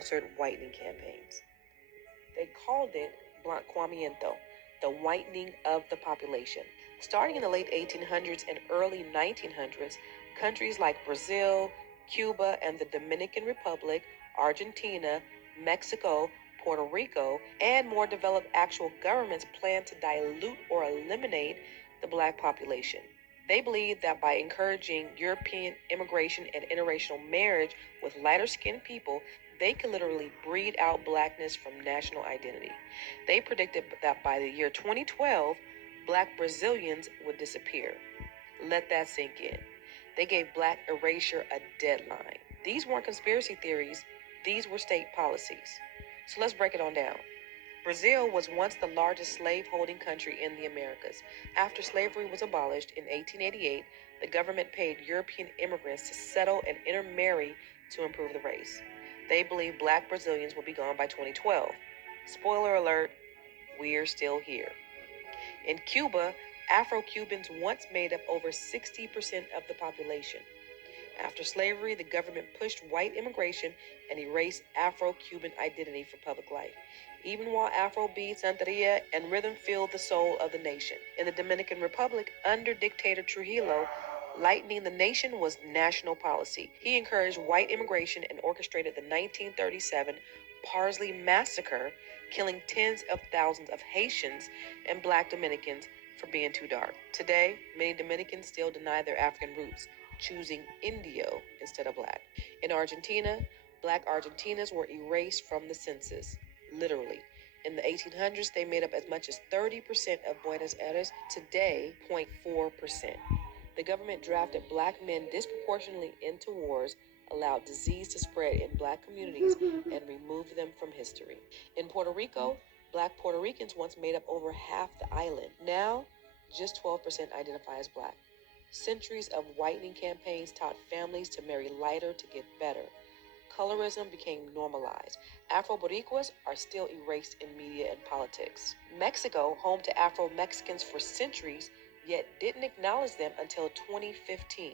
sponsored whitening campaigns. They called it blanqueamiento, the whitening of the population. Starting in the late 1800s and early 1900s, countries like Brazil, Cuba, and the Dominican Republic, Argentina, Mexico, Puerto Rico, and more developed actual governments planned to dilute or eliminate the black population. They believed that by encouraging European immigration and interracial marriage with lighter skinned people, they could literally breed out blackness from national identity. They predicted that by the year 2012, black Brazilians would disappear. Let that sink in. They gave black erasure a deadline. These weren't conspiracy theories, these were state policies. So let's break it on down. Brazil was once the largest slave-holding country in the Americas. After slavery was abolished in 1888, the government paid European immigrants to settle and intermarry to improve the race. They believed black Brazilians would be gone by 2012. Spoiler alert, we're still here. In Cuba, Afro-Cubans once made up over 60% of the population. After slavery, the government pushed white immigration and erased Afro-Cuban identity from public life, even while Afrobeat, Santeria, and rhythm filled the soul of the nation. In the Dominican Republic, under dictator Trujillo, lightening the nation was national policy. He encouraged white immigration and orchestrated the 1937 Parsley Massacre, killing tens of thousands of Haitians and black Dominicans for being too dark. Today, many Dominicans still deny their African roots, choosing Indio instead of black. In Argentina, black Argentinians were erased from the census, literally. In the 1800s, they made up as much as 30% of Buenos Aires, today 0.4%. The government drafted black men disproportionately into wars, allowed disease to spread in black communities, and removed them from history. In Puerto Rico, black Puerto Ricans once made up over half the island. Now, just 12% identify as black. Centuries of whitening campaigns taught families to marry lighter to get better. Colorism became normalized. Afro-Boricuas are still erased in media and politics. Mexico, home to Afro-Mexicans for centuries, yet didn't acknowledge them until 2015.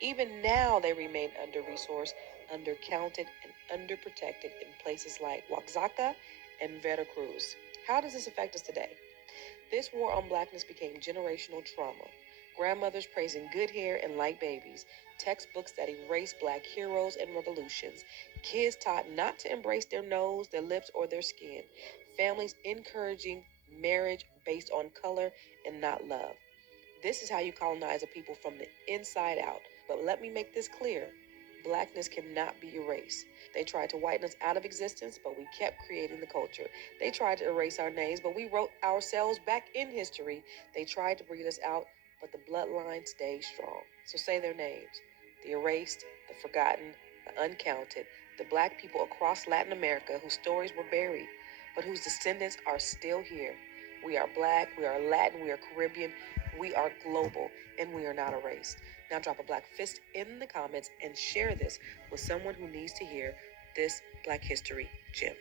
Even now, they remain under-resourced, undercounted, and underprotected in places like Oaxaca and Veracruz. How does this affect us today? This war on blackness became generational trauma. Grandmothers praising good hair and light babies, textbooks that erase black heroes and revolutions, kids taught not to embrace their nose, their lips, or their skin, families encouraging marriage based on color and not love. This is how you colonize a people from the inside out. But let me make this clear. Blackness cannot be erased. They tried to whiten us out of existence, but we kept creating the culture. They tried to erase our names, but we wrote ourselves back in history. They tried to breed us out, but the bloodline stays strong. So say their names: the erased, the forgotten, the uncounted, the black people across Latin America whose stories were buried, but whose descendants are still here. We are black, we are Latin, we are Caribbean, we are global, and we are not erased. Now drop a black fist in the comments and share this with someone who needs to hear this Black History gem.